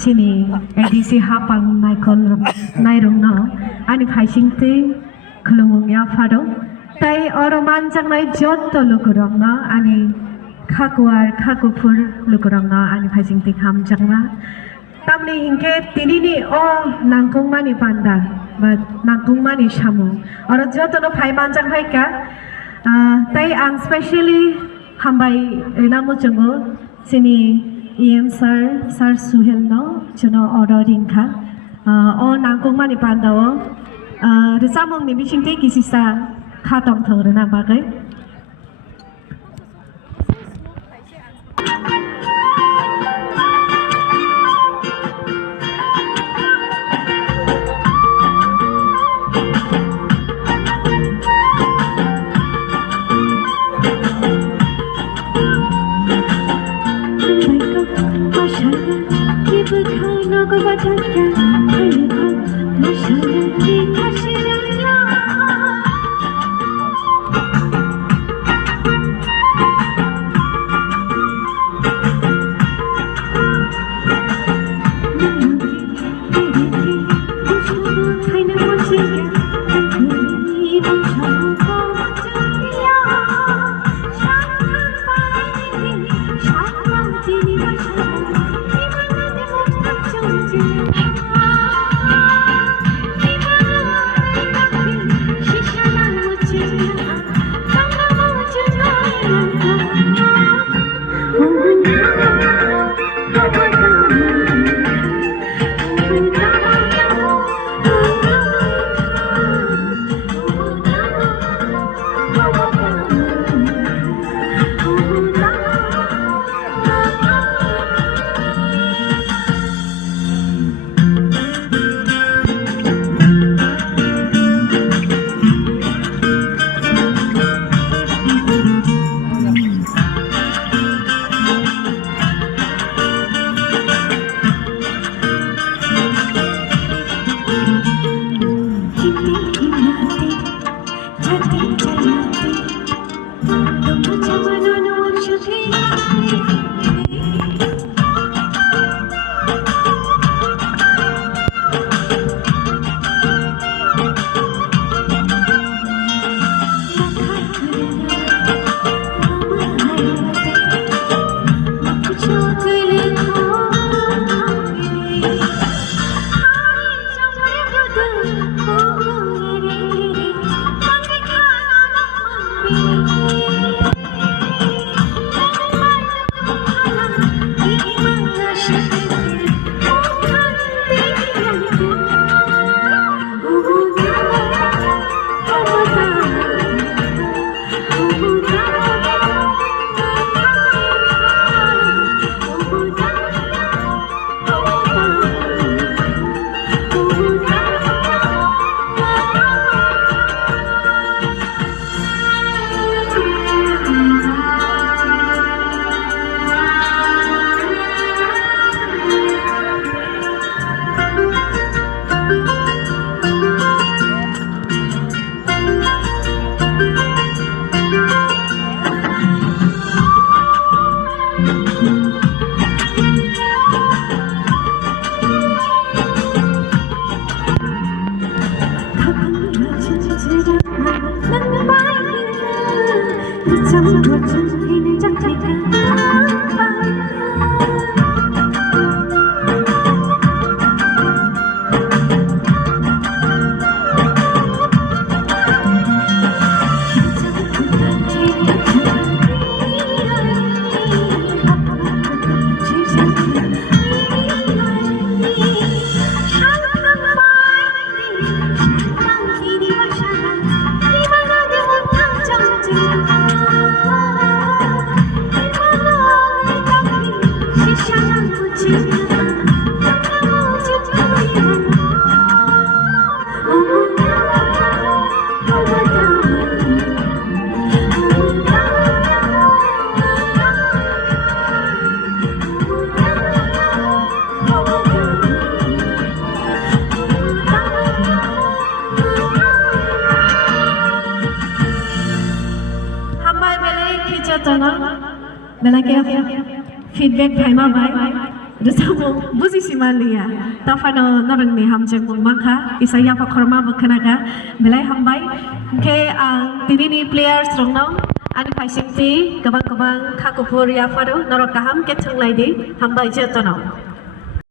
chini edisi hapang naikol nairung no ani phaisingti khulumung ya phado tai oro manjang nai jotto lukurong no ani khakuar khakupur lukurong no ani phaisingti hamjangma tamni hingke tinini o nangkungmani panda ba nangkungmani samu oro jotto no phai manjang haika tai ang specially hambai rinamu chungo sini EM sir Suhel no jono order ringka o nangkungmani panda o resamong ni bisingte kisisa khatong thorna bagai Belakang feedback Bhai Ma Bhai Resamu musisi Malia, Tafano Norangni Hamjang Mangka, Isaya Pakorma Bakanaga, Belai Hambai, Ke Tinini players Rongno, Ani Paisingti, Gabang Kakupuria Fado, Norokaham, Ketang Lady, Hambai Jetono.